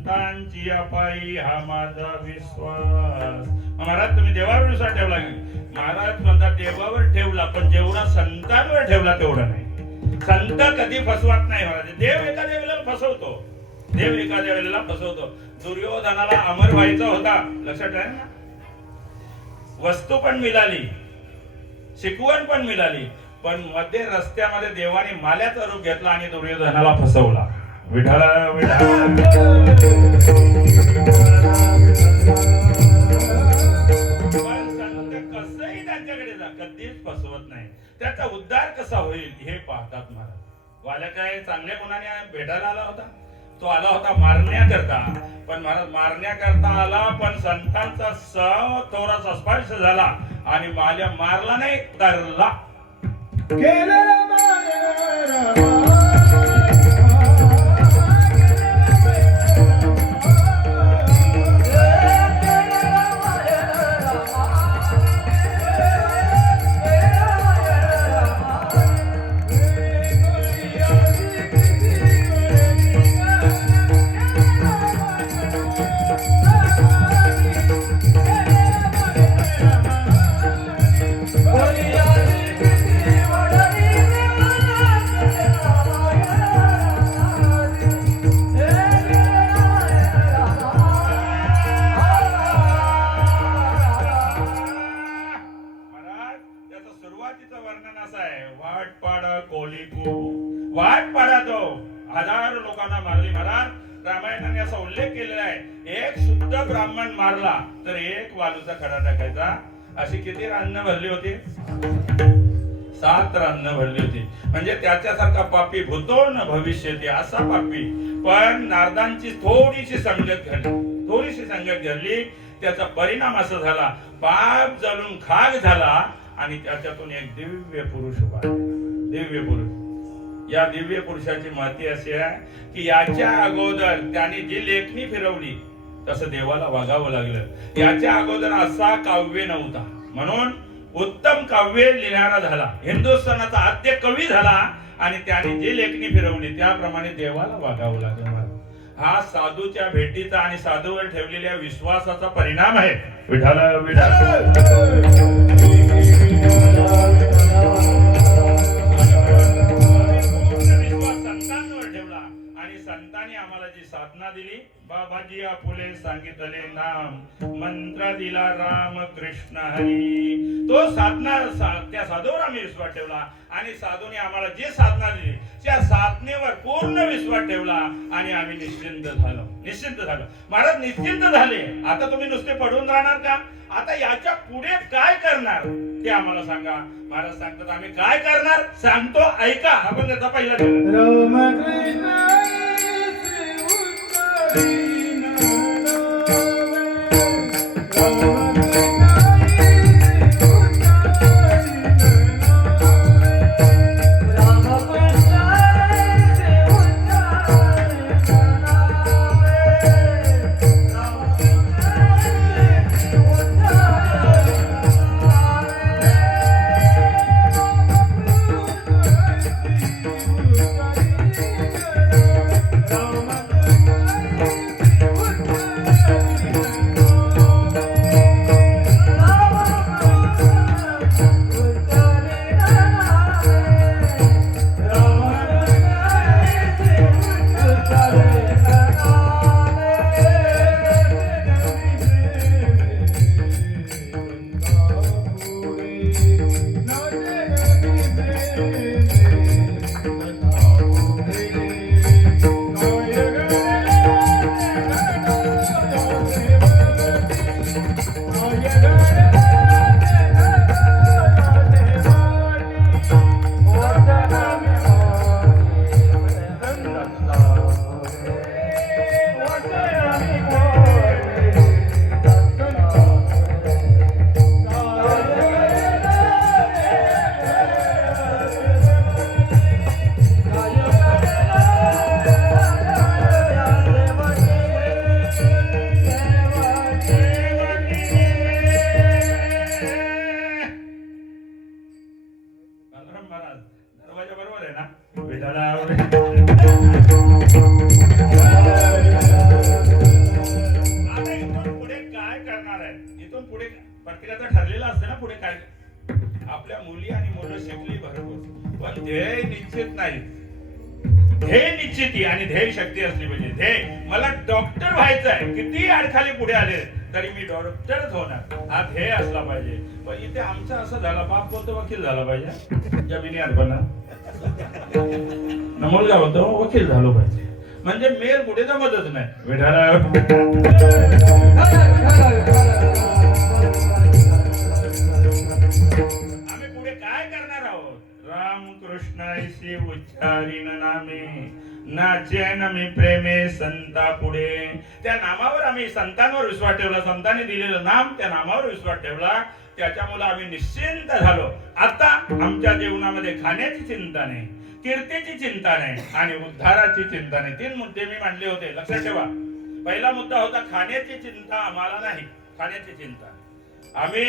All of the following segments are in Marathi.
संतांची अपाई हा माझा विश्वास. महाराज तुम्ही देवावर विश्वास ठेवला की? महाराज म्हणतात देवावर ठेवला, पण जेवढा संतांवर ठेवला तेवढा नाही. संत कधी फसवत नाही महाराज. देव एखाद्या वेळेला फसवतो, देव एखाद्या वेळेला फसवतो. दुर्योधनाला अमर व्हायचा होता, लक्षात आहे ना. वस्तू पण मिळाली, शिकवण पण मिळाली, पण मध्ये रस्त्यामध्ये देवाने माल्याचा रूप घेतला आणि दुर्योधनाला फसवला. विठाला विठाला कसंही त्यांच्याकडे जा, कधीच फसवत नाही. त्याचा उद्धार कसा होईल हे पाहतात महाराज. वाल्या काय चांगल्या गुणाने भेटायला आला होता, तो आला होता मारण्याकरता, पण महाराज मारण्याकरता आला, पण संतांचा थोडासा स्पर्श झाला आणि माल्या मारला नाही, तरला. हजारो लोकांना मारली महाराज. रामायणाने असा उल्लेख केलेला आहे, एक शुद्ध ब्राह्मण मारला तर एक वालूचा खडा टाकायचा. अशी किती रान्न भरली होती? 7 रान्न भरली होती. म्हणजे त्याच्यासारखा पापी भूतो न भविष्यती, असा पापी. पण नारदांची थोडीशी संगत घडली, त्याचा परिणाम असा झाला, पाप जळून खाक झाला आणि त्याच्यातून एक दिव्य पुरुष उभा. दिव्य पुरुष. या दिव्य पुरुषाची महती अशी आहे की याच्या अगोदर त्याने जी लेखणी फिरवली तसं देवाला वागावं लागलं. याच्या अगोदर असा काव्य नव्हता, म्हणून उत्तम काव्य लिहिणारा झाला, हिंदुस्थानाचा आद्य कवी झाला आणि त्याने जी लेखणी फिरवली त्याप्रमाणे देवाला वागावं लागलं. हा साधूच्या भेटीचा आणि साधूवर ठेवलेल्या विश्वासाचा परिणाम आहे. विठाला विठाला संतांनी आम्हाला जी साधना दिली, बाबाजी फुले सांगितले नाम, मंत्र दिला राम कृष्ण हरी. तो साधना त्या साधूवर आम्ही विश्वास ठेवला आणि साधूने आम्हाला जी साधना दिली त्या साधनेवर पूर्ण विश्वास ठेवला आणि आम्ही निश्चिंत झालो. महाराज निश्चिंत झाले. आता तुम्ही नुसते पडून राहणार का? आता याच्या पुढे काय करणार ते आम्हाला सांगा. महाराज सांगतात आम्ही काय करणार सांगतो, ऐका. आपण त्याचा पहिला राम कृष्ण विठाला आहेत. इथून पुढे प्रत्येकाचा ठरलेला असतं ना पुढे काय. आपल्या मुली आणि मुलं शिकली भरपूर, पण ध्येय निश्चित नाही. ध्येय निश्चिती आणि ध्येय शक्ती असली पाहिजे. ध्येय मला डॉक्टर व्हायचं आहे, किती अडखाली पुढे आले तरी मी डॉक्टरच होणार, हा ध्येय असला पाहिजे. पण इथे आमचा असं झाला, बाप बोलतो वकील झाला पाहिजे, जमिनी अर्पणा मुलगा होतो वकील झालो पाहिजे, म्हणजे मेल पुढे जमतच नाही. विठाला आम्ही पुढे काय करणार आहोत. राम कृष्ण ऐसी उच्चारीन नामे नाचेन मी प्रेमे संता पुढे. त्या नामावर आम्ही संतांवर विश्वास ठेवला, संतांनी दिलेलं नाम त्या नामावर विश्वास ठेवला, त्याच्यामुळे आम्ही निश्चिंत झालो. आता आमच्या जीवनामध्ये खाण्याची चिंता नाही, कीर्तीची चिंता नाही आणि उद्धाराची चिंता नाही. 3 मुद्दे मी मांडले होते, लक्षात ठेवा. पहिला मुद्दा होता खाण्याची चिंता आम्हाला नाही, खाण्याची चिंता. आम्ही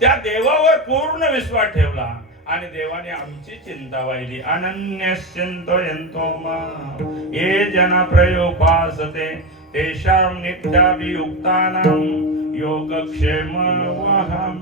त्या देवावर पूर्ण विश्वास ठेवला आणि देवाने आमची चिंता वाहिली. अनन्य चिंतयन्तो मां ये जना प्रयोपासते तेषां नित्याभियुक्तानां योगक्षेम वहम्.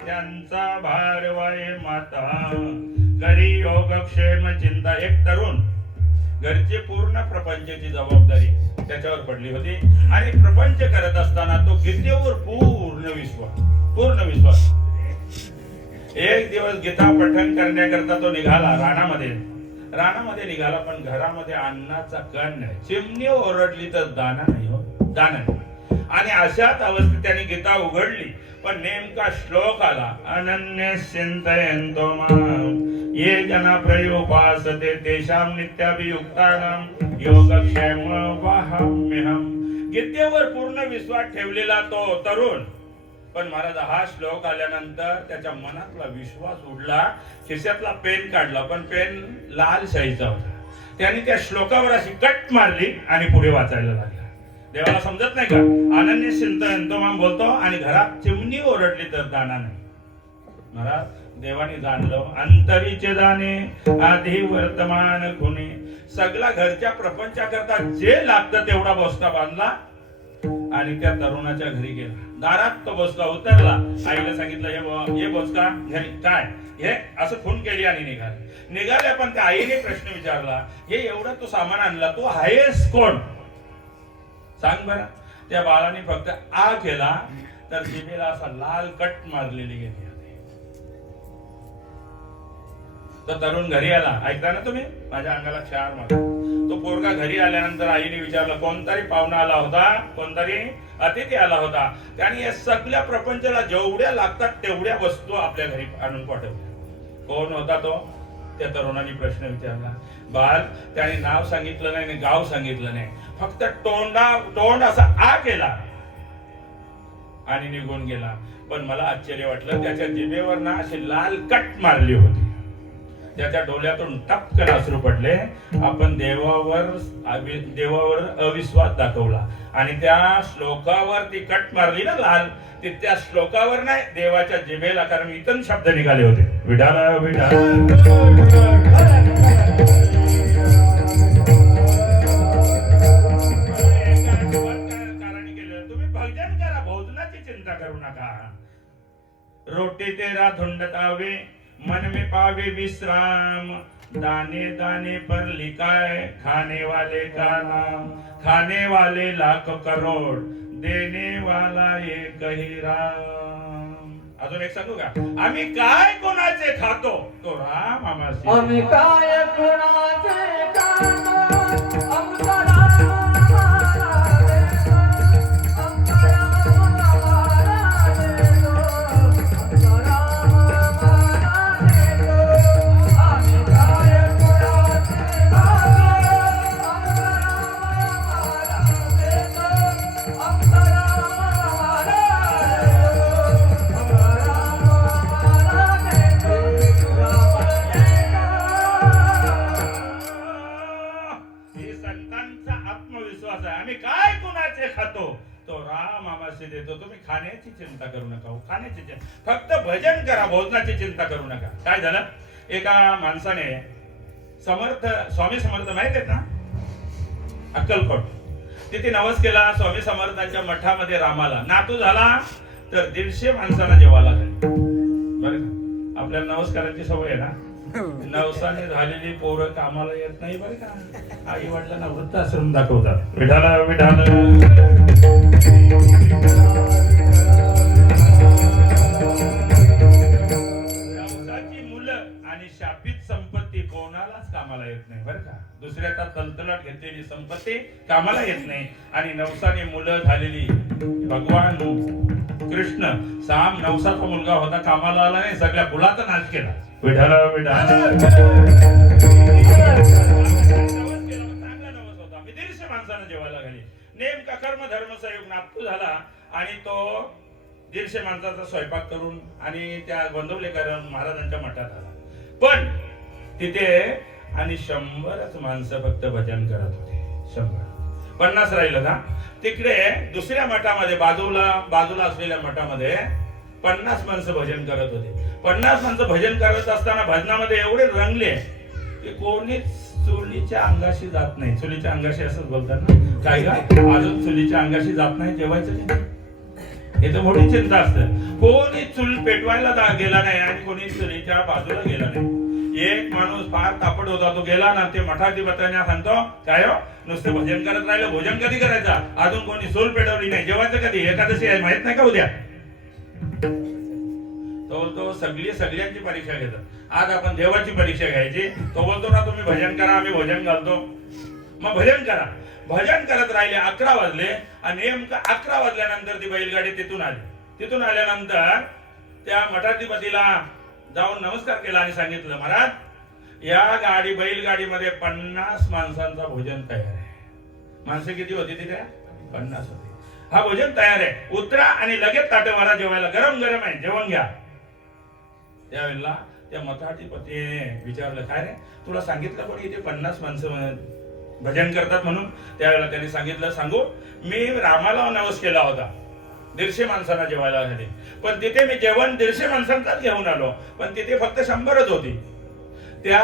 त्यांचा भार वाय माता घरी योगक्षेम चिंता. एक तरुण घरची पूर्ण प्रपंचाची जबाबदारी त्याच्यावर पडली होती आणि प्रपंच करत असताना तो गीतेवर पूर्ण विश्वास. एक दिवस गीता पठण करण्याकरता तो निघाला रानामध्ये निघाला, पण घरामध्ये अन्नाचा कण नाही. चिमणी ओरडली तर दाना नाही. आणि अशाच अवस्थेत त्याने गीता उघडली, पण नेमका श्लोक आला, अनन्य चिंतयन्तो मां ये जना प्रयोपासते तेषां नित्याभियुक्तानां योगक्षेम वहाम्यहम्. गीतेवर पूर्ण विश्वास ठेवलेला तो तरुण, पण महाराज हा श्लोक आल्यानंतर त्याच्या मनातला विश्वास उडला. खिशातला पेन काढला, पण पेन लाल शाईचा होता. त्याने त्या श्लोकावर अशी कट मारली आणि पुढे वाचायला लागला. देवाला समजत नाही का, अनन्य चिंतयन्तो मां बोलतो आणि घरात चिमणी ओरडली तर दाना नाही. महाराज देवाने जाणलं, अंतरीचे दाणे आधी वर्तमान गुणे. सगळा घरच्या प्रपंचाकरता जे लागतं तेवढा बोचका बांधला आणि त्या तरुणाच्या घरी गेला. दारात तो बोचका उतरला, आईला सांगितलं हे बोचका घरी काय, हे असं खून केली आणि निघाले. पण त्या आईने प्रश्न विचारला, हे एवढं तू सामान आणला, तू आहेस कोण सांग बरं. त्या बाळाने फक्त आ केला तर जिभेला असा लाल कट मारलेली गेली. तो तरुण घरी आला, ऐकता ना तुम्ही, माझ्या अंगाला क्षार मारला. तो पोरगा घरी आल्यानंतर आईने विचारलं, कोणतरी पाहुणा आला होता, कोणतरी अतिथी आला होता, त्याने या सगळ्या प्रपंचाला जेवढ्या लागतात तेवढ्या वस्तू आपल्या घरी आणून पाठवल्या. कोण होता तो? त्या तरुणाने प्रश्न विचारला. बाल त्याने नाव सांगितलं नाही, गाव सांगितलं नाही, फक्त तोंड असा आ केला आणि निघून गेला. पण मला आश्चर्य वाटलं, त्याच्या जिभेवर ना अशी लाल कट मारली होती. त्याच्या डोळ्यातून टपकन अश्रू पडले. आपण देवावर अविश्वास दाखवला आणि त्या श्लोकावर ती कट मारली ना लाल, ती त्या श्लोकावर नाही, देवाच्या जिभेला, कारण इथून शब्द निघाले होते, विठाला विठाला. चिंता करू नका. रोटी तेरा धुंडतावे मन में पावे विश्राम, दाने दाने पर लिखा है खाने वाले का नाम, खाने वाले लाख करोड़, देने वाला एक ही राम. अजून एक सांगू का? आम्ही काय कोणाचे खातो तो राम आम्हासी. आम्ही काय कोणाचे खातो देतो. तुम्ही खाण्याची चिंता करू नका, खाण्याची चिंता, फक्त भजन करा, भोजनाची चिंता करू नका. काय झालं, एका माणसाने स्वामी समर्थ माहित आहेत ना, अक्कलकोट, तिथे नवस केला स्वामी समर्थांच्या मठामध्ये रामाला. नातू झाला तर 150 माणसांना जेवायला घाल. बरं का, आपल्याला नवस करायची सवय आहे ना. नवसाने झालेली पोरं कामाला येत नाही बरं का. आई वडिलांना वृद्धाश्रम दाखवतात. विठाला विठाला. शापित संपत्ती कोणालाच कामाला येत नाही बरं का. दुसऱ्याचा तलतलाट घेतलेली संपत्ती कामाला येत नाही. आणि नवसाने मुलं झालेली, भगवान कृष्ण साम नवसाचा मुलगा होता, कामाला आला नाही, सगळ्या कुलाचा नाश केला. विठाला विठाला. चांगला नवस होता, मी 150 माणसांना जेवायला घाली. नेमका कर्म धर्म संयोग नातू झाला आणि तो 150 माणसाचा स्वयंपाक करून आणि त्या गोंदवलेकर महाराजांच्या मठात आला. पण तिथे आणि 100च माणसं फक्त भजन करत होते. 100, 50 राहिलं का. तिकडे दुसऱ्या मठामध्ये बाजूला असलेल्या मठामध्ये 50 माणसं भजन करत होते. 50 माणसं भजन करत असताना भजनामध्ये एवढे रंगले की कोणीच चुलीच्या अंगाशी जात नाही. चुलीच्या अंगाशी असंच बोलतात ना, काय का अजून चुलीच्या अंगाशी जात नाही, जेवायचं हे तर मोठी चिंता असतं. कोणी चूल पेटवायला गेला नाही आणि कोणी चुलीच्या बाजूला गेला नाही. एक माणूस फार तापड होता, तो गेला ना, ते मठाधिपत्यांना सांगतो, काय हो नुसते भजन करत राहिलं, भोजन कधी करायचं, अजून कोणी चूल पेटवली नाही, जेवायचं कधी, एकादशी आहे माहित नाही का उद्या. तो सगळ्यांची परीक्षा घेतात. आज आपण देवाची परीक्षा घ्यायची. तो बोलतो ना, तुम्ही भजन करा, आम्ही भोजन घालतो. मग भजन करा. भजन करत राहिले. 11 वाजले आणि नेमकं 11 वाजल्यानंतर ती बैलगाडी तिथून आली. तिथून आल्यानंतर त्या मठाधिपतीला जाऊन नमस्कार केला आणि सांगितलं, महाराज या बैलगाडीमध्ये 50 माणसांचा भोजन तयार आहे. माणसं किती होती तिथे? 50 होती. हा भोजन तयार आहे, उतरा आणि लगेच ताटवारा जेवायला, गरम गरम आहे, जेवण घ्या. त्यावेळेला त्या मठाधिपतीने विचारलं, काय रे तुला सांगितलं पण इथे 50 माणसं भजन करतात म्हणून? त्यावेळेला त्यांनी सांगितलं, सांगू, मी रामाला नवस केला होता 150 माणसांना जेवायला घाले, पण तिथे मी जेवण 150 माणसांचाच घेऊन आलो, पण तिथे फक्त 100च होती. त्या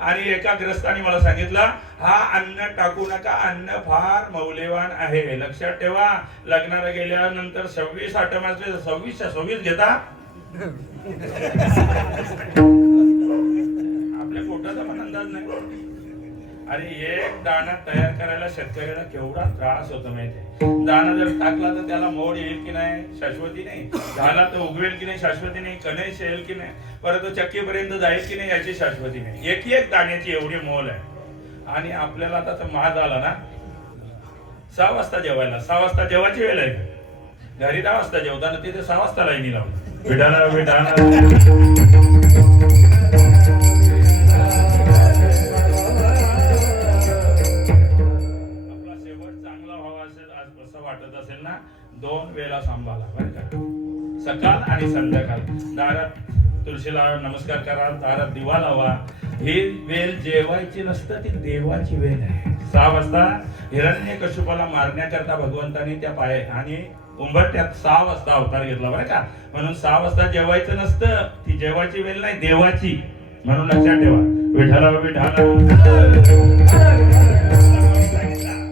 आणि एका ग्रस्ताने मला सांगितलं, हा अन्न टाकू नका, अन्न फार मौल्यवान आहे, लक्षात ठेवा. लग्नाला गेल्यानंतर 26 आटम असले 26 घेता. आपल्या पोटाचा पण अंदाज नाही. आणि एक दाणा तयार करायला शेतकऱ्याला केवढा त्रास होतो माहितीये. दाणा जर टाकला तर त्याला मोड येईल की नाही, शाश्वती नाही. झाला तर उगवेल की नाही, शाश्वती नाही. कणेश येईल की नाही, परत तो चक्कीपर्यंत जाईल की नाही, याची शाश्वती नाही. एक दाण्याची एवढी मोल आहे. आणि आपल्याला आता महाग आला ना, 6 वाजता जेवायला. 6 वाजता जेवायची वेळ आहे. घरी 10 वाजता जेवताना तिथे 6 वाजता लाईनी लावली. वाटत असेल ना, 2 वेळा सांभाळा बरं का, सकाळ आणि संध्याकाळ. दारात तुळशीला नमस्कार करा, दारात दिवा लावा. ही वेल जेवायची नसतं, ती देवाची वेल आहे. 6 वाजता हिरण्यकश्यपाला मारण्याकरता भगवंतानी त्या पाय आणि उंबरठ्यात 6 वाजता अवतार घेतला बरं का. म्हणून 6 वाजता जेवायचं नसतं, ती जेवायची वेल नाही, देवाची. म्हणून लक्षात ठेवा. विठाला विठाला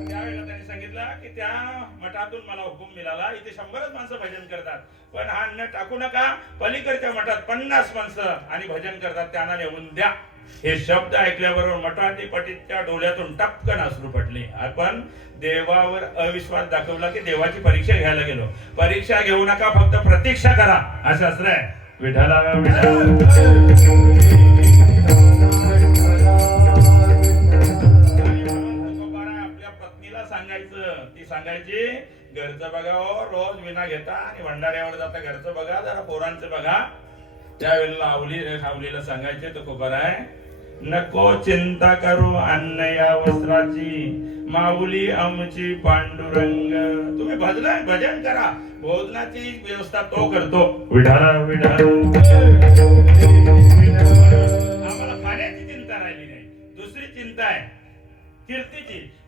त्यावेळेला त्यांनी सांगितलं की त्या मठातून मला हुकूम मिळाला, इथे 100च माणसं भजन करतात, पण हा अन्न टाकू नका. पलीकडच्या मठात 50 माणसं आणि भजन करतात, त्यांना नेऊन द्या. हे शब्द ऐकल्याबरोबर मठाधिपतीच्या डोळ्यातून टपकन अश्रू पडले. आपण देवावर अविश्वास दाखवला की देवाची परीक्षा घ्यायला गेलो. परीक्षा घेऊ नका, फक्त प्रतीक्षा करा, असं शास्त्र आहे. विठाला आपल्या पत्नीला सांगायचं, ती सांगायची घरचं बघा हो, रोज विना घेता आणि भंडाऱ्यावर जाता, घरचं बघा, जरा पोरांचं बघा. त्यावेळेला आवलीला सांगायचे तो खूप आहे, नको चिंता करू अन्न या वस्त्राची, माऊली आमची पांडुरंग. तुम्ही भजन करा, भोजनाची व्यवस्था तो करतो. विठाला विठाला आम्हाला खाण्याची चिंता राहिली नाही. दुसरी चिंता आहे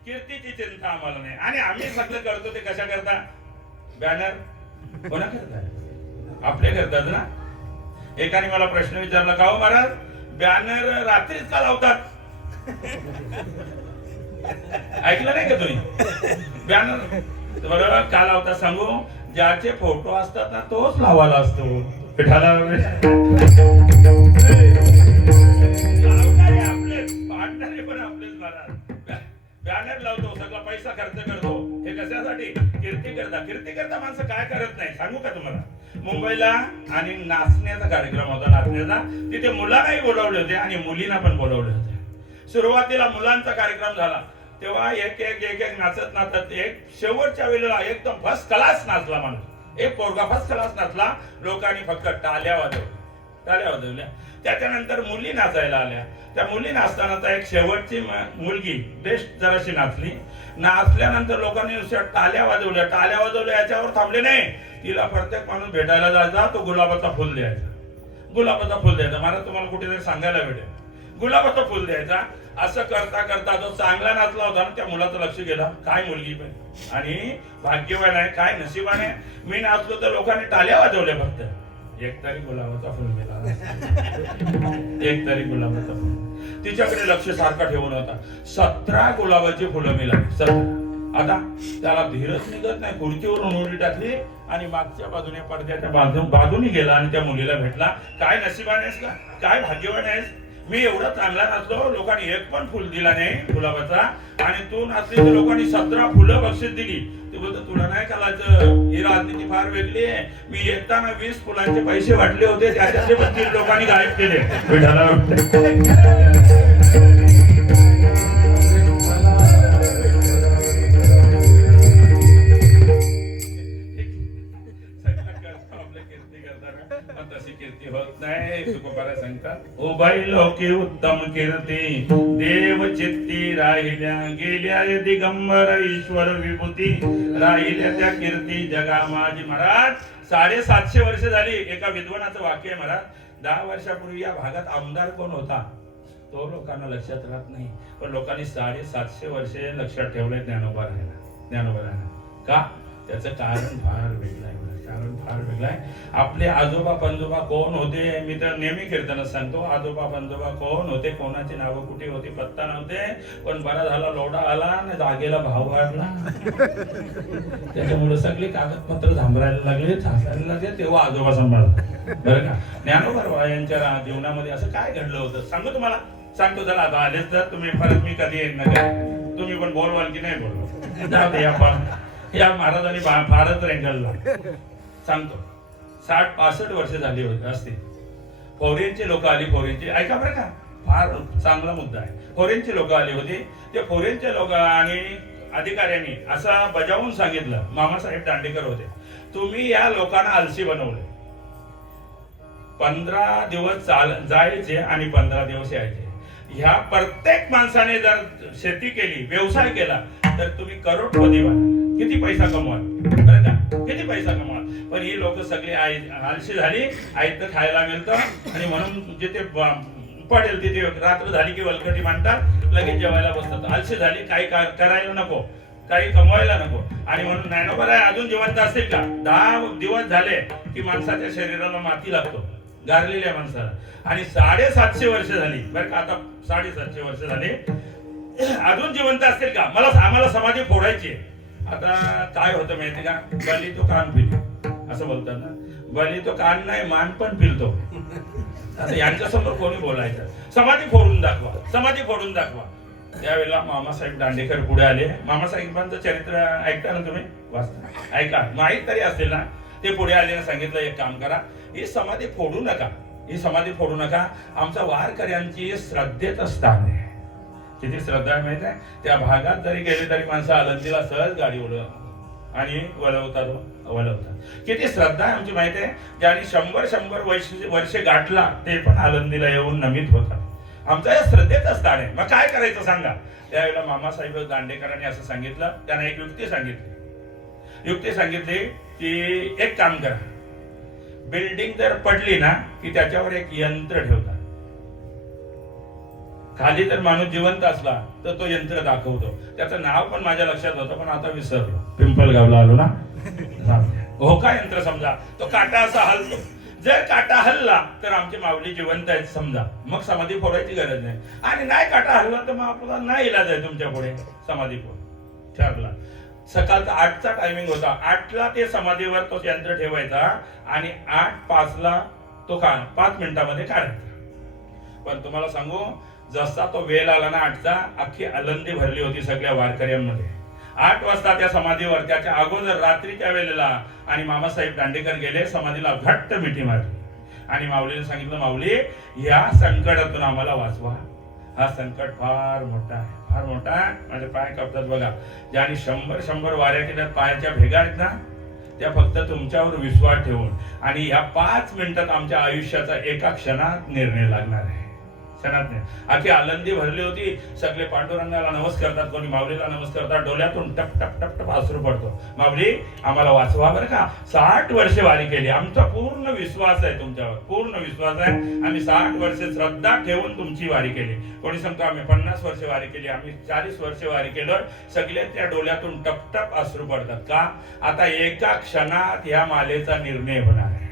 कीर्तीची चिंता आम्हाला नाही. आणि आम्ही सगळं करतो ते कशा करता? बॅनर कोणा करतात? आपले करतात ना. एकाने मला प्रश्न विचारला, का हो महाराज बॅनर रात्रीच का लावतात? ऐकलं नाही का तुम्ही? बॅनर बरोबर का लावतात सांगू? ज्याचे फोटो असतात ना तोच लावायला असतो. पिठाला आपलेच, पाडणारे पण आपलेच महाराज. बॅनर लावतो, सगळा पैसा खर्च करतो. हे कशासाठी? कीर्ती करता माणसं काय करत नाही सांगू का तुम्हाला? मुंबईला आणि नाचण्याचा कार्यक्रम होता, नाचण्याचा. तिथे मुलांनाही बोलावले होते आणि मुलींना पण बोलावले होते. सुरुवातीला मुलांचा कार्यक्रम झाला तेव्हा एक नाचत एक शेवटच्या वेळेला एकदम फर्स्ट क्लास नाचला माणूस. एक पोरगा फर्स्ट क्लास नाचला. लोकांनी फक्त टाळ्या वाजवल्या. त्याच्यानंतर मुली नाचायला आल्या. त्या मुली नाचताना एक शेवटची मुलगी बेस्ट जराशी नाचल्यानंतर लोकांनी नुसत्या टाळ्या वाजवल्या. याच्यावर थांबले नाही. तिला प्रत्येक माणूस भेटायला जायचा, तो गुलाबाचा फुल द्यायचा. मला तुम्हाला कुठेतरी सांगायला भेटेल. गुलाबाचा फुल द्यायचा. असं करता जो चांगला नाचला होता ना, त्या मुलाचं लक्ष गेलं, काय मुलगी पण आणि भाग्यवान आहे, काय नशिबाने मी नाचलो तर लोकांनी टाळ्या वाजवल्या. फक्त एक तरी गुलाबाचा फुल मिळाला. तिच्याकडे लक्ष सारखा ठेवून होता. 17 गुलाबाची फुलं मिळाली. 17. आता त्याला धीरच निघत नाही. खुर्चीवरून उडी टाकली आणि मागच्या बाजूने पडद्याच्या बाजूने गेला आणि त्या मुलीला भेटला. काय नशिबाने आहेस का, काय भाग्यवान आहेस, मी एवढा चांगला नाचलो, लोकांनी एक पण फुल दिला नाही गुलाबाचा, आणि तू नाचली तर लोकांनी 17 फुलं बक्षीस दिली. ते बोलतो तुला नाही कळायचं, ही राजनीती फार वेगळी आहे. मी येताना 20 फुलांचे पैसे वाटले होते, त्याच्यातले 32 लोकांनी गायब केले. तशी कीर्ती होत नाही. तुकोबारा सांगतात, उभय लोके उत्तम कीर्ती, देव चित्ती राहिल्या गेल्या, दिगंबर ईश्वर विभूती राहिल्या त्या कीर्ती जगा माझी. महाराज 750 वर्ष झाली. एका विद्वानाचं वाक्य आहे महाराज, 10 वर्षापूर्वी या भागात आमदार कोण होता तो लोकांना लक्षात राहत नाही, पण लोकांनी 750 वर्षे लक्षात ठेवलंय ज्ञानोबा राहायला. का? त्याचं कारण फार वेगळं आहे. आपले आजोबा पंजोबा कोण होते? मी तर नेहमी कीर्तनच सांगतो, आजोबा पंजोबा कोण होते, कोणाची नावं कुठे होती पत्ता नव्हते, पण बरा झाला लोढा आला आणि जागेला भाव वाढला. त्याच्यामुळे सगळे कागदपत्र झांबरायला लागले, छासायला लागले, तेव्हा आजोबा सांभाळला. बरं का? ज्ञानोबा यांच्या जीवनामध्ये असं काय घडलं होतं सांगू तुम्हाला? सांगतो. चला आता आलेच तर तुम्ही परत मी कधी येईन ना, तुम्ही पण बोलवाल की नाही बोलवा, जाऊ दे. या महाराजांनी फारच रेंगलला. सांगतो. 60-65 वर्ष झाली होती असतील. फॉरेनचे लोक आली. फॉरेनचे ऐका बरं का, फार चांगला मुद्दा आहे. फॉरेनचे लोक आले होते. ते फॉरेनचे लोक आणि अधिकाऱ्यांनी असं बजावून सांगितलं, मामासाहेब दांडेकर होते, तुम्ही या लोकांना आलसी बनवले. 15 दिवस जायचे आणि 15 दिवस यायचे. ह्या प्रत्येक माणसाने जर शेती केली, व्यवसाय केला तर तुम्ही करोडपती व्हाल. किती पैसा कमवाल बरं का, किती पैसा कमवाल. पण ही लोक सगळी आळशी झाली, आयत खायला मिळतं आणि म्हणून जिथे पडेल तिथे रात्र झाली की वलकटी मांडतात, लगेच जेवायला बसतात. आळशी झाली, काही करायला नको, काही कमवायला नको. आणि म्हणून ज्ञानोबा राय अजून जिवंत असतील का? 10 दिवस झाले की माणसाच्या शरीराला माती लागतो, गारलेल्या माणसाला. आणि 750 वर्ष झाली बरं का, आता 750 वर्ष झाली, अजून जिवंत असतील का? आम्हाला समाधी फोडायची. आता काय होतं माहिती का, बली तो कान पिली असं बोलतात ना, बली तो कान नाही मान पण पिलतो. आता यांच्यासमोर कोणी बोलायचं? समाधी फोडून दाखवा, समाधी फोडून दाखवा. त्यावेळेला मामासाहेब दांडेकर पुढे आले. मामासाहेबांचं चरित्र ऐकता ना तुम्ही, वाचता ऐका, माहीत तरी असेल ना. ते पुढे आले आणि सांगितलं, एक काम करा, ही समाधी फोडू नका, ही समाधी फोडू नका. आमचा वारकऱ्यांची श्रद्धेचं स्थान आहे. किती श्रद्धा आहे माहित आहे? त्या भागात जरी गेले तरी माणसं आळंदीला सहज गाडी आणि वळवतात. किती श्रद्धा आहे आमची माहिती आहे. ज्यांनी 100 वर्ष गाठला ते पण आळंदीला येऊन नमित होतात. आमचं या श्रद्धेचं स्थान आहे. मग काय करायचं सांगा? त्यावेळेला मामासाहेब दांडेकरांनी असं सांगितलं, त्यांना एक युक्ती सांगितली की एक काम करा, बिल्डिंग जर पडली ना की त्याच्यावर एक यंत्र ठेवतात. खाली जर माणूस जिवंत असला तर तो यंत्र दाखवतो. त्याचं नाव पण माझ्या लक्षात होतं पण आता विसरलो. पिंपळगावला आलो ना, होका यंत्र समजा, तो काटा असा हलतो. जर काटा हल्ला तर आमची माऊली जिवंत आहेत समजा, मग समाधी फोडायची गरज नाही. आणि नाही काटा हल्ला तर मग आपला नाही इलाज आहे तुमच्या पुढे समाधी फोड. ठरला. सकाळचा 8चा टायमिंग होता. 8ला ते समाधीवर तो यंत्र ठेवायचा आणि 8:05ला तो 5 मिनिटामध्ये काढायचा. पण तुम्हाला सांगू, जसा तो वेळ आला ना 8चा, अख्खी आळंदी भरली होती सगळ्या वारकऱ्यांमध्ये. 8 वाजता त्या समाधीवर, त्याच्या अगोदर रात्रीच्या वेळेला आणि मामासाहेब दांडेकर गेले, समाधीला घट्ट मिठी मारली आणि माऊलीने सांगितलं, माऊली या संकटातून आम्हाला वाचवा. हा संकट फार मोठा आहे, फार मोठा आहे. माझे पाय कापतात बघा. ज्यांनी 100 वाऱ्या केल्या, पायाच्या भेगा आहेत ना, त्या फक्त तुमच्यावर विश्वास ठेवून. आणि या 5 मिनिटात आमच्या आयुष्याचा एका क्षणात निर्णय लागणार आहे. आखी आळंदी भरली होती. सगळे पांडुरंगाला नमस्कार करतात, कोणी माऊलीला नमस्कार करतात. डोळ्यातून टप टप टप टप अश्रू पडतो. माऊली आम्हाला वाचवा बरं का, 60 वर्ष वारी केली, आमचा पूर्ण विश्वास आहे तुमच्यावर, पूर्ण विश्वास आहे. आम्ही 60 वर्ष श्रद्धा ठेवून तुमची वारी केली. कोणी सांगतो आम्ही 50 वर्ष वारी केली, आम्ही 40 वर्ष वारी केलं. सगळे त्या डोळ्यातून टप टप अश्रू पडतात. का? आता एका क्षणात ह्या मालेचा निर्णय होणार आहे.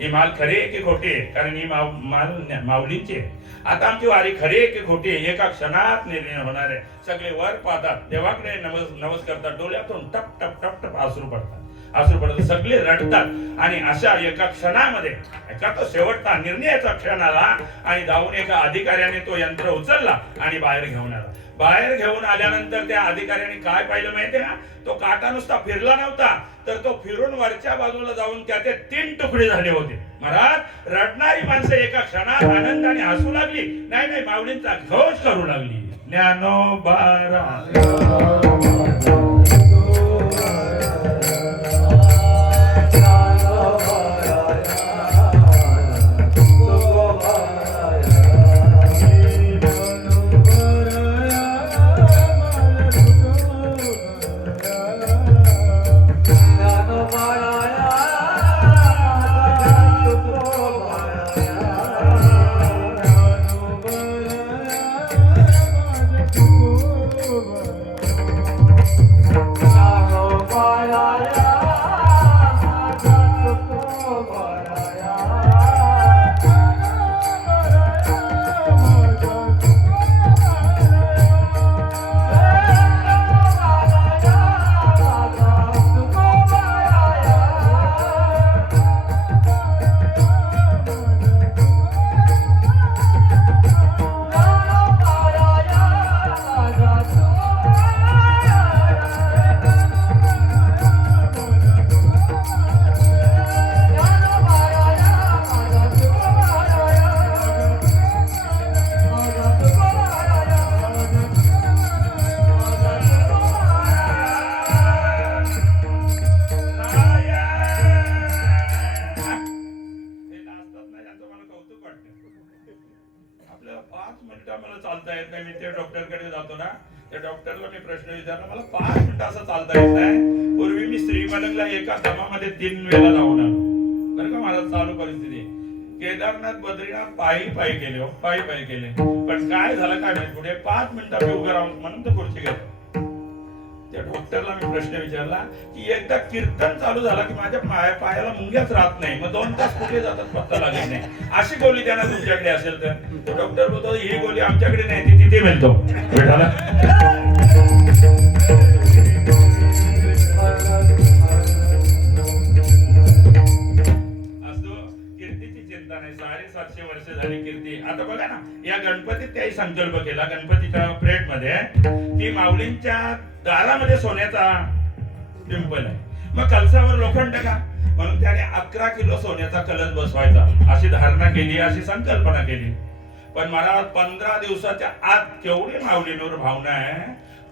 ही माल खरी आहे की खोटी आहे? कारण ही माल माऊलींची आहे. आता आमची वारी खरी आहे की खोटी आहे? एका क्षणात निर्णय होणार आहे. सगळे वर पाहतात, देवाकडे नमस्कार करतात, डोळ्यातून टप टप टप टप अश्रू पडतात, सगळे रडतात. आणि अशा एका क्षणामध्ये, एका तो शेवटचा निर्णयाचा क्षण आला आणि जाऊन एका अधिकाऱ्याने तो यंत्र उचलला आणि बाहेर घेऊन आला. बाहेर घेऊन आल्यानंतर त्या अधिकाऱ्याने काय पाहिलं माहितीये का? तो काटा नुसता फिरला नव्हता, तर तो फिरून वरच्या बाजूला जाऊन त्याचे 3 तुकडे झाले होते. महाराज, रडणारी माणसं एका क्षणात आनंदाने हसू लागली. नाही, माऊलींचा घोष करू लागली. ज्ञानोबा आपल्याला 5 मिनिटं मला चालता येत नाही. मी त्या डॉक्टरकडे जातो ना, त्या डॉक्टरला मी प्रश्न विचारला, मला 5 मिनिटं असं चालता येत नाही. मलंगला एका दमामध्ये 3 वेळा जाऊन आलो बरं का. मला चालू परिस्थिती केदारनाथ बद्रीनाथ पायी केले, पायी केले. पण काय झालं काय माहिती, पुढे 5 मिनिटं मी उभं राहून म्हणून तर खुर्ची घेतो. त्या डॉक्टरला मी प्रश्न विचारला की एकदा कीर्तन चालू झाला की माझ्या पायाला मुंग्याच राहत नाही, मग 2 तास कुठे जातात पत्ता लागत नाही. अशी गोळी त्यांना तुमच्याकडे असेल तर. तो डॉक्टर बोलतो ही गोळी आमच्याकडे नाही, ती तिथे मिळतो. भेटाला नाही. 750 वर्ष झाली कीर्ती. आता बघा ना, या गणपतीत त्याही संकल्प केला गणपतीच्या प्रेड मध्ये की माऊलींच्या दारामध्ये सोन्याचा पिंपल आहे, मग कलसावर लोखंड का, म्हणून त्याने 11 किलो सोन्याचा कलश बसवायचा अशी धारणा केली, अशी संकल्पना केली. पण मला 15 दिवसाच्या आत केवढी माऊलींवर भावना आहे,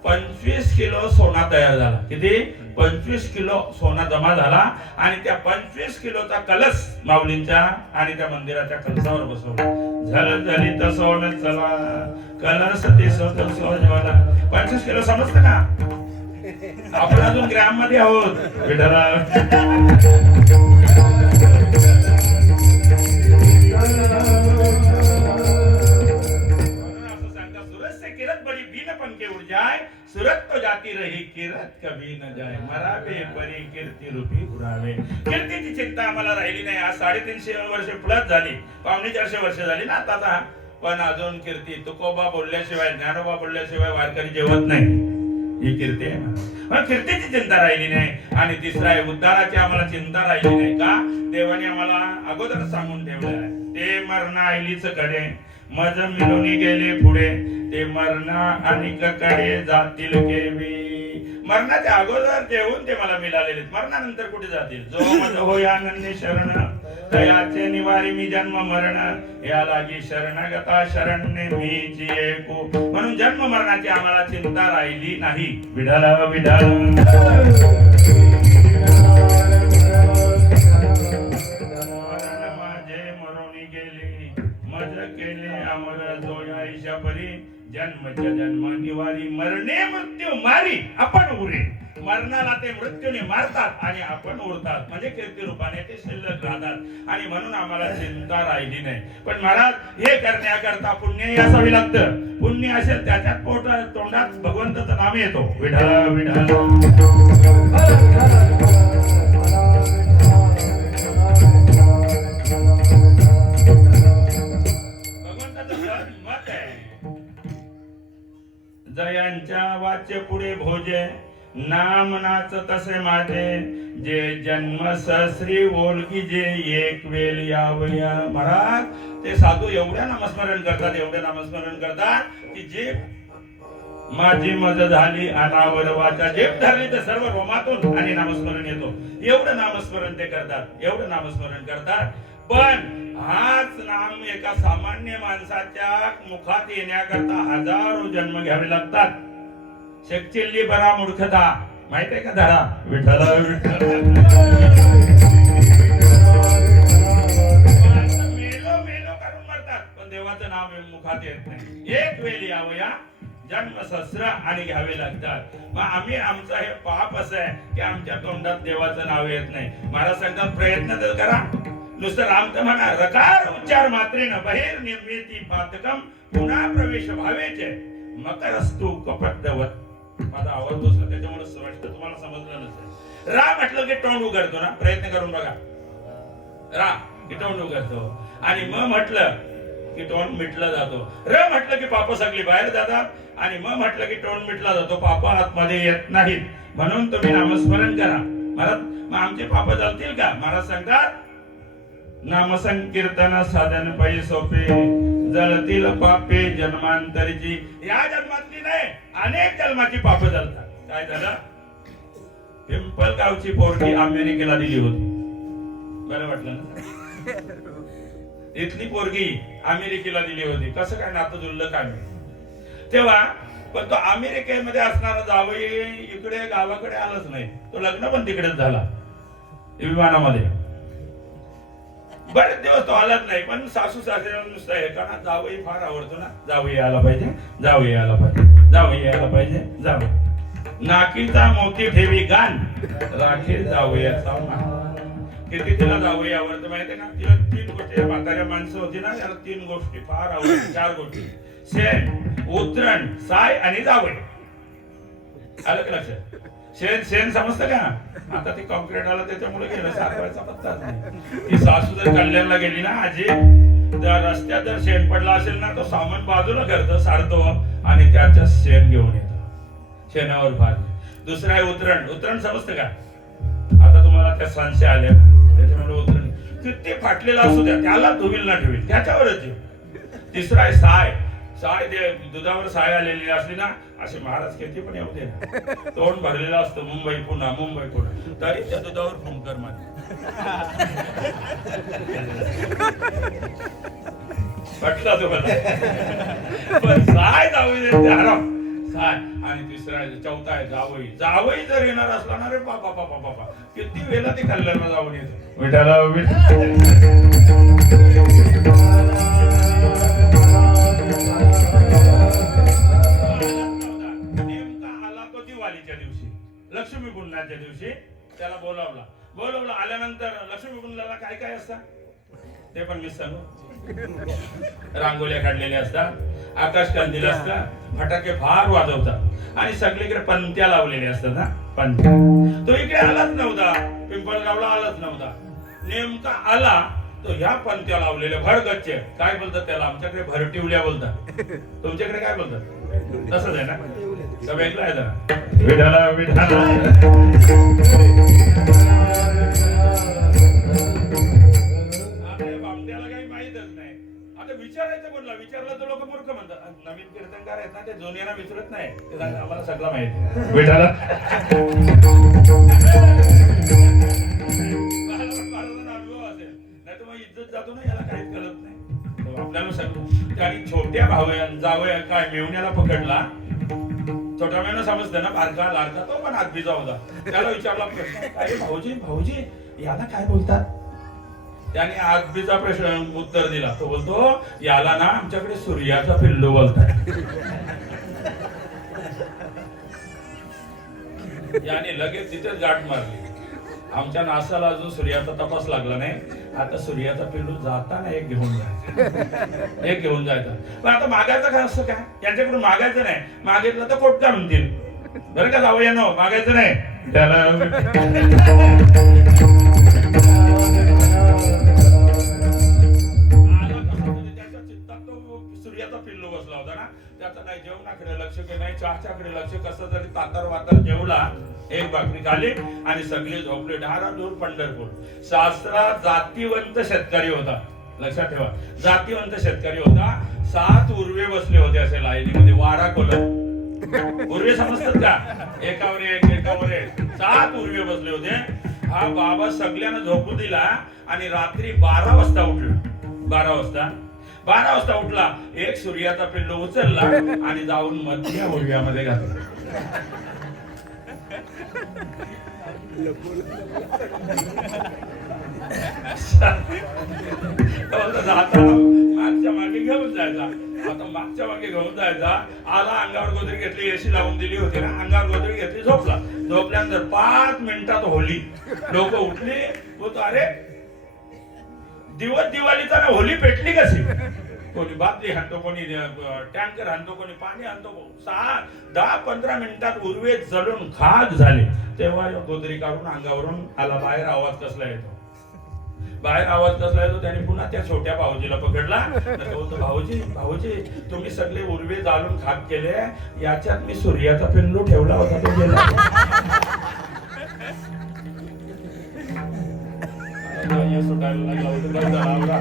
25 किलो सोना तयार झाला. किती? 25 किलो सोना जमा झाला आणि त्या 25 किलोचा कलश माऊलींच्या आणि त्या मंदिराच्या कलशावर बसवला. झलझलीत सोन चला कलश दिसत सोजवाला. 25 किलो समजतं का? आपण अजून ग्राम मध्ये आहोत. विठ्ठला सूरत तो जाती रही किरत कभी न जाए मरावे परी कीर्ती रूपी उरावे. कीर्तीची चिंता आम्हाला राहिली नाही. आज 350 वर्ष प्लस झाली, 450 वर्ष झाली ना आता, पण अजून कीर्ती. तुकोबा बोलल्याशिवाय, ज्ञानोबा बोलल्याशिवाय वारकरी जेवत नाही. ही कीर्ती आहे. पण कीर्तीची चिंता राहिली नाही. आणि तिसरा आहे उद्धाराची आम्हाला चिंता राहिली नाही. का? देवाने आम्हाला अगोदर सांगून ठेवलं आहे, ते मरण आईलीच कडे मज मिळून गेले पुढे, ते मरण आणि कडे जातील केवी. मरणाच्या अगोदर जेवून ते मला मिळालेले, मरणानंतर कुठे जातील? जो मज होय आनंदी शरण तयाचे निवारी मी जन्म मरण, या लागी शरणगता शरण्ये मीची एकू. म्हणून जन्म मरणाची आम्हाला चिंता राहिली नाही. विठाला विठाला जन्मच्या जन्म निवारी मरणे मृत्यू मारी आपण उरे. मरणाला ते मृत्यूने मारतात आणि आपण उरतात, म्हणजे कीर्ती रूपाने ते शिल्लक राहतात. आणि म्हणून आम्हाला चिंता राहिली नाही. पण महाराज हे करण्याकरता पुण्यही असावी लागतं. पुण्य असेल त्याच्यात तोंडात भगवंताचं नाम येतो. विठ्ठला विठ्ठला जयांच्या वाच्य पुढे भोजे नाम नाच तसे माझे, जे जन्म सहस्री ओळखी जे एक वेळ यावया. महाराज ते साधू एवढ्या नामस्मरण करतात, एवढे नामस्मरण करतात की जे माझी मज झाली अनावर वाचा, जेप धरली तर सर्व रोमातून आणि नामस्मरण येतो. एवढं नामस्मरण ते करतात, एवढं नामस्मरण करतात. पण हाच नाम एका सामान्य माणसाच्या मुखात येण्याकरता हजारो जन्म घ्यावे लागतात. शेकचिल्ली बरा मूर्खता, माहित आहे का धडा? विठ्ठला विठ्ठला मेलो करून मरतात, पण देवाचं नाव मुखात येत नाही. एक वेळ यावया जन्म सहस्र आणि घ्यावे लागतात. मग आम्ही आमचं हे पाप असं आहे की आमच्या तोंडात देवाचं नाव येत नाही. महाराज सांगतात प्रयत्न तर करा. नुसतं रामत म्हणा रकार उच्चार मात्रेनं बहिर निर्मिती पातकम पुन्हा प्रवेश भावेचे मकरस्तु कपटवत. माझा आवाज बसला त्याच्यामुळे स्पष्ट तुम्हाला समजलं नसेल. रा म्हटलं की तोंड उघडतो ना, प्रयत्न करून बघा. रा की तोंड उघडतो आणि म म्हटलं की तोंड मिटला जातो. र म्हटलं की पाप सगळी बाहेर जातात आणि म म्हटलं की तोंड मिटला जातो. पाप आतमध्ये येत नाहीत. म्हणून तुम्ही नामस्मरण करा. महाराज मग आमचे पाप जळतील का? महाराज सांगतात नामसंकीर्तन साधन पै सोपे, जळतील पापे जन्मांतरीची. या जन्मातली नाही, अनेक जन्माची पाप जळतात. काय झालं? पिंपलगावची पोरगी अमेरिकेला दिली होती. बरं वाटलं ना? इथली पोरगी अमेरिकेला दिली होती. कसं काय नातं जुळलं काय नाही तेव्हा. पण तो अमेरिकेमध्ये असणारा जावई इकडे गावाकडे आलाच नाही. तो लग्न पण तिकडेच झाला विमानामध्ये. बरेच दिवस तो आलाच नाही. पण सासू सासऱ्याला नुसतं हे कारण जावई फार आवडतो ना, जावई यायला पाहिजे, जावई यायला पाहिजे, जावई यायला पाहिजे, जावई. नाकीचा मोती ठेवी गान राखे जावयाचा मान. किती तिला जावई आवडतं माहितीये का? तिला 3 गोष्टी, म्हाताऱ्या माणसं होती ना, त्याला 3 गोष्टी फार आवडतात. 4 गोष्टी: शेण, उतरण, साय आणि जावई. आलं का लक्षात? शेण समजतं का? आता ते कॉन्क्रीट आलं त्याच्यामुळे गेलं, सारवायचा पत्ताच नाही. ती सासू जर कल्याणला गेली ना, आजी त्या रस्त्यात जर शेण पडला असेल ना, तो सामान बाजूला करतो, सारतो आणि त्याचं शेण घेऊन येतो, शेणावर फार. दुसरं आहे उतरण. उतरण समजतं का? आता तुम्हाला त्या संशय आले, त्याच्यामुळे उतरण किती फाटलेला असू द्या, त्याला धुवील ना ठेवील, त्याच्यावरच येऊ. तिसरा आहे साय. साय ते दुधावर साय आलेली असली ना, असे महाराज किती पण येऊ दे ना, तोंड भरलेलं असतं, मुंबई पुन्हा तरी त्या दुधावर फुंकर मार. पटला तुम्हाला? पण साय जाऊ दे साय. आणि तिसरा आहे, चौथा आहे जावई. जावई जर येणार असला ना, रे बाबा बाबा बाबा किती वेळा ते कल्याणला जाऊन येतो. विठाला लक्ष्मी पुन्हाच्या दिवशी त्याला बोलावला. आल्यानंतर लक्ष्मी पुन्हाला काय काय असतं ते पण मी सांगू. रांगोळ्या काढलेल्या असतात, आकाश कंदील असतात, फटाके फार वाजवतात आणि सगळीकडे पंत्या लावलेल्या असतात. पंत्या. तो इकडे आलाच नव्हता, पिंपळगावला आलाच नव्हता. नेमका आला तो ह्या पंत्या लावलेल्या भरगच्चे, काय बोलतात त्याला? आमच्याकडे भरटिवल्या बोलतात, तुमच्याकडे काय बोलतात? तसंच आहे ना? सब ऐकलं आहे जरा. विठाला विठाला बामट्याला काही माहीतच नाही. आता विचारायचं बोलला, विचारला तर लोक मूर्ख म्हणतात. नवीन कीर्तनकार आहेत ना, ते जुन्यांना विचारत नाही, ते सांगतात आम्हाला सगळं माहिती. विठाला अनुभव असेल, नाही तर मग इज्जत जातो ना, याला काहीच कळत नाही. आपल्याला सगळं. त्याने छोट्या जावया काय मेवण्याला पकडला. छोटा मेवणा समजतं ना, बारका लाडका, तो पण आदबीचा होता. त्याला विचारला प्रश्न, काय भाऊजी याला काय बोलतात? त्याने आदबीचा प्रश्न उत्तर दिला. तो बोलतो, याला ना आमच्याकडे सूर्याचा पिल्लू बोलतात. याने लगेच तिथेच गाठ मारली. आमच्या नासाला अजून सूर्याचा तपास लागला नाही. आता सूर्याचा पिल्लू जाताना एक घेऊन जायचा. पण आता मागायचं काय असतं काय? यांच्याकडून मागायचं नाही, मागितलं तर पोटका म्हणतील. बरं का जावं यानो, मागायचं नाही त्याला. त्याच्या चित्तात तो सूर्याचा पिल्लू बसला होता ना, त्याचा नाही जेवणाकडे लक्ष की नाही चहाच्याकडे लक्ष. कसं जरी तातर वातर जेवला, एक भाकरी खाली आणि सगळे झोपले. ढाराडूर पंढरपूर. सासरा जातीवंत शेतकरी होता, लक्षात ठेवा. जातीवंत शेतकरी होता. 7 उर्वे बसले होते असे लाईनीमध्ये, वारा कोलत. उर्वे समजतात का? एकावर एक 7 उर्वे बसले होते. हा बाबा सगळ्यांना झोपू दिला आणि रात्री 12 वाजता उठला. 12 वाजता उठला. एक सूर्याचा पिल्लू उचलला आणि जाऊन मधल्या उर्व्यामध्ये घातला. मागच्या मागे घेऊन जायचा. आता मागच्या मागे घेऊन जायचा. आला, अंगावर गोदरी घेतली, एसी लावून दिली होती ना, अंगावर गोदरी घेतली, झोपला. झोपल्यानंतर 5 मिनिटात होली. लोक उठली, बोलतो अरे दिवाळीचा ना होली पेटली कशी? कोणी बादली हाणतो, कोणी टँकर हाणतो, कोणी पाणी आणतो. 10-15 मिनिटात उर्वे जळून खाक झाले. तेव्हा गोदरी काढून अंगावरून आला. बाहेर आवाज कसला येतो? त्याने पुन्हा त्या छोट्या भाऊजीला पकडला. बोलतो, भाऊजी तुम्ही सगळे उर्वे जाळून खाक केले, याच्यात मी सूर्याचा पिल्लू ठेवला होता, तो गेला. सुटायला लागला.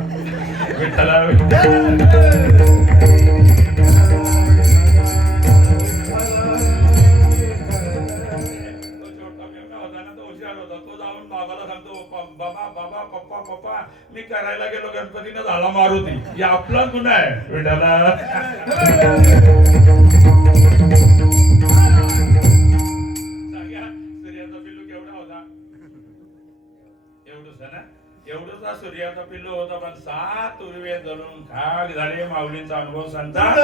पप्पा मी करायला गेलो, गणपतीनं झाला मारुती. आपला गुन्हा आहे. विठाला सूर्याचा पिल्लू केवढा होता? एवढंच सूर्याचा पिल्लू होता. पण 7 उर्वे जळून खाक झाले. माऊलींचा अनुभव सांगतात.